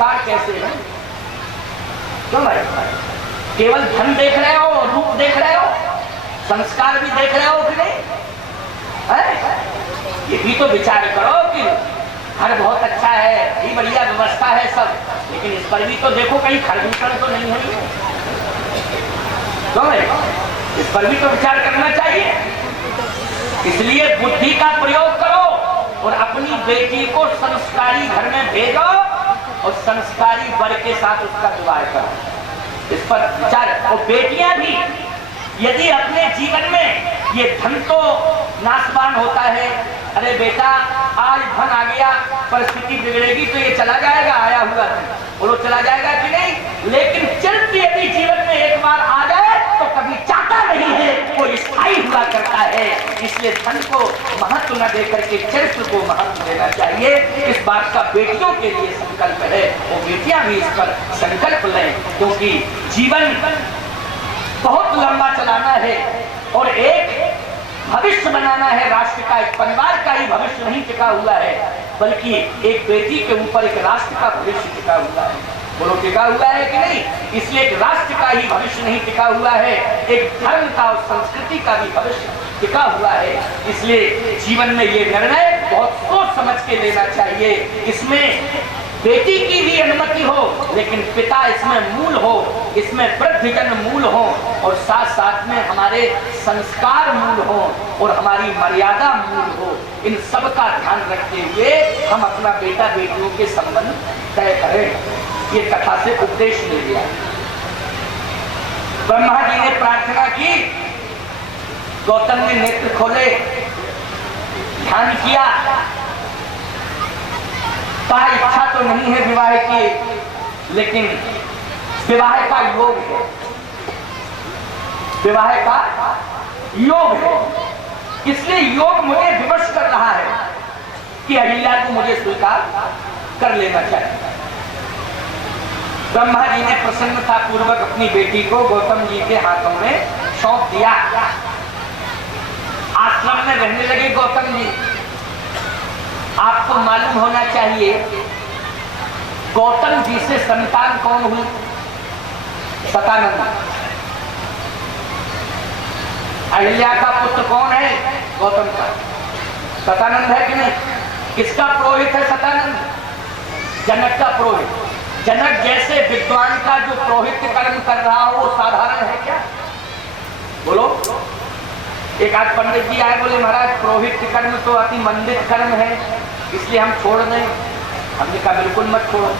संस्कार कैसे हैं? क्यों भाई? केवल धन देख रहे हो, रूप देख रहे हो, संस्कार भी देख रहे हो कि नहीं? ये भी तो विचार करो कि घर बहुत अच्छा है, भी बढ़िया व्यवस्था है सब, लेकिन इस पर भी तो देखो कहीं खरदूषण तो नहीं है। क्यों भाई? इस पर भी तो विचार करना चाहिए। इसलिए बुद्धि का प्रयोग करो और अपनी बेटी को संस्कारी घर में भेजो और संस्कारी वर के साथ उसका विवाह करो। इस पर विचार। और बेटियां भी यदि अपने जीवन में ये धन तो नाशवान होता है, अरे बेटा आज धन आ गया, परिस्थिति बिगड़ेगी तो ये चला जाएगा, आया हुआ धन बोलो चला जाएगा कि नहीं? लेकिन चरित्र यदि जीवन में एक बार आ जाए तो कभी चाहता नहीं है, वो स्थायी हुआ करता है। इसलिए धन को महत्व न देकर के चरित्र को महत्व देना चाहिए। इस बात का बेटियों के लिए संकल्प है, वो बेटियां भी इस पर संकल्प लें, क्योंकि जीवन बहुत लंबा चलाना है और एक भविष्य बनाना है राष्ट्र का। एक परिवार का ही भविष्य नहीं टिका हुआ है, बल्कि एक बेटी के ऊपर एक राष्ट्र का भविष्य टिका हुआ है। बोलो टिका हुआ है कि नहीं? इसलिए एक राष्ट्र का ही भविष्य नहीं टिका हुआ है, एक धर्म का और संस्कृति का भी भविष्य टिका हुआ है। इसलिए जीवन में ये निर्णय बहुत सोच समझ के लेना चाहिए। इसमें बेटी की भी अनुमति हो, लेकिन पिता इसमें मूल हो, इसमें वृद्धजन मूल हो और साथ साथ में हमारे संस्कार मूल हो और हमारी मर्यादा मूल हो। इन सब का ध्यान रखते हुए हम अपना बेटा बेटियों के संबंध तय करें। ये कथा से उपदेश मिल गया। ब्रह्मा जी ने प्रार्थना की, गौतम ने नेत्र खोले, ध्यान किया, कहा इच्छा तो नहीं है विवाह की, लेकिन विवाह का योग है, विवाह का योग है। इसलिए योग मुझे विवश कर रहा है कि अहिल्या को मुझे स्वीकार कर लेना चाहिए। ब्रह्मा जी ने प्रसन्नता पूर्वक अपनी बेटी को गौतम जी के हाथों में सौंप दिया। आश्रम में रहने लगे गौतम जी। आपको मालूम होना चाहिए गौतम जी से संतान कौन हुई? सतानंद। अहिल्या का पुत्र कौन है? गौतम का। सतानंद है कि नहीं? किसका पुरोहित है सतानंद? जनक का पुरोहित। जनक जैसे विद्वान का जो पुरोहित कर्म कर रहा हो वो साधारण है क्या? बोलो। एक आज पंडित जी आए, बोले महाराज पुरोहित कर्म तो अति मंदित कर्म है, इसलिए हम छोड़ दें। हमने कहा बिल्कुल मत छोड़ो।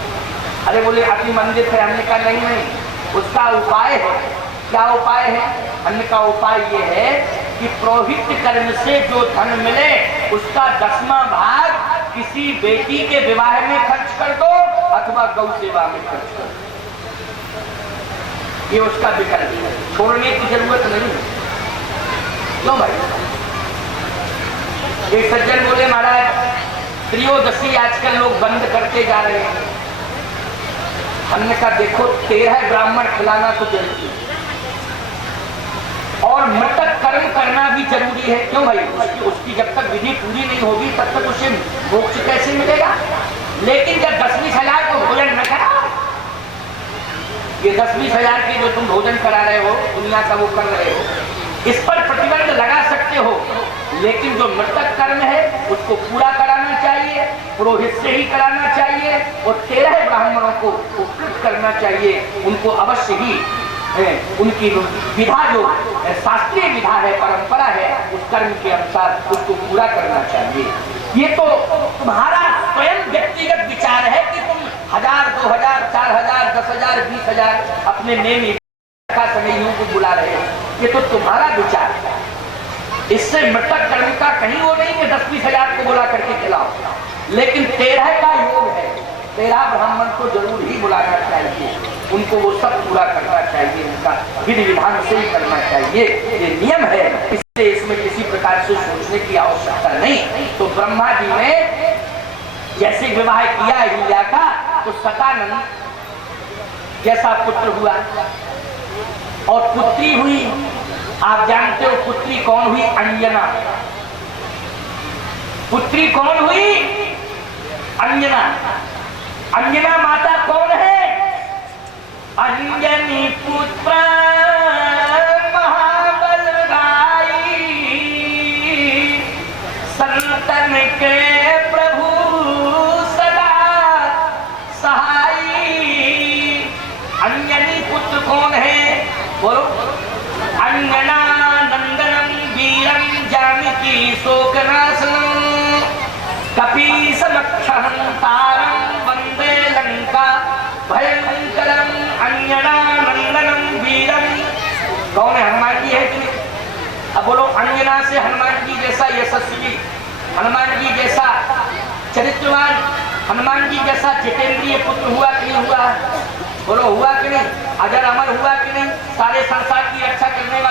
अरे बोले अति मंदित है। हमने कहा नहीं नहीं, उसका उपाय है। क्या उपाय है? हमने कहा उपाय ये है कि पुरोहित कर्म से जो धन मिले उसका 10वां भाग किसी बेटी के विवाह में खर्च कर दो अथवा गौ सेवा में खर्च कर दो। ये उसका विकल्प है, छोड़ने की जरूरत नहीं। क्यों भाई? एक सज्जन बोले महाराज त्रयोदशी आजकल लोग बंद करते जा रहे हैं। हमने कहा देखो 13 ब्राह्मण खिलाना तो जरूरी है और मृतक कर्म करना भी जरूरी है। क्यों भाई? उसकी जब तक विधि पूरी नहीं होगी तब तक उसे मोक्ष कैसे मिलेगा? लेकिन जब 10-20 हजार को भोजन न करा, ये 10-20 हजार के जो तुम भोजन करा रहे हो दुनिया का वो कर रहे हो, इस पर प्रतिबंध लगा सकते हो, लेकिन जो मृतक कर्म है उसको पूरा कराना चाहिए, पुरोहित से ही कराना चाहिए और 13 ब्राह्मणों को उपकृत करना चाहिए। उनको अवश्य ही उनकी विधा जो शास्त्रीय विधा है, परंपरा है, उस कर्म के अनुसार उसको पूरा करना चाहिए। ये तो तुम्हारा स्वयं व्यक्तिगत विचार है कि तुम 1000, 2000, 4000, 10,000, 20,000 अपने नेम समयों को बुला रहे हो, ये तो तुम्हारा विचार है। इससे मृतक कर्म का कहीं वो नहीं कि 10-20 हजार को बुला करके खिलाओ, लेकिन 13 का योग है। 13 ब्राह्मण को जरूर ही बुलाना चाहिए, उनको वो सब पूरा करना चाहिए, उनका विधि विधान से ही करना चाहिए, ये नियम है। इसलिए इसमें किसी प्रकार से सोचने की आवश्यकता नहीं। तो ब्रह्मा जी ने जैसे विवाह किया अहिल्या का, तो सतानंद जैसा पुत्र हुआ और पुत्री हुई। आप जानते हो पुत्री कौन हुई? अंजना। पुत्री कौन हुई? अंजना। अंजना माता कौन है? अंजनी पुत्र महाबलदाई, संतन के प्रभु सदा सहाई। अंजनी पुत्र कौन है? बोलो। अंजना नंदनम वीरम जानकी शोकनाशनम, कपीसमक्षहंतारं वंदे लंका भयंकरम। अंजना नंदनम वीरम कौन है? हनुमान जी है कि? अब बोलो, अंजना से हनुमान जी जैसा यशस्वी, हनुमान जी जैसा चरित्रवान, हनुमान जी जैसा जितेंद्रिय पुत्र हुआ कि नहीं हुआ? बोलो, हुआ कि नहीं? अजर अमर हुआ कि नहीं? सारे संसार की रक्षा करने वाला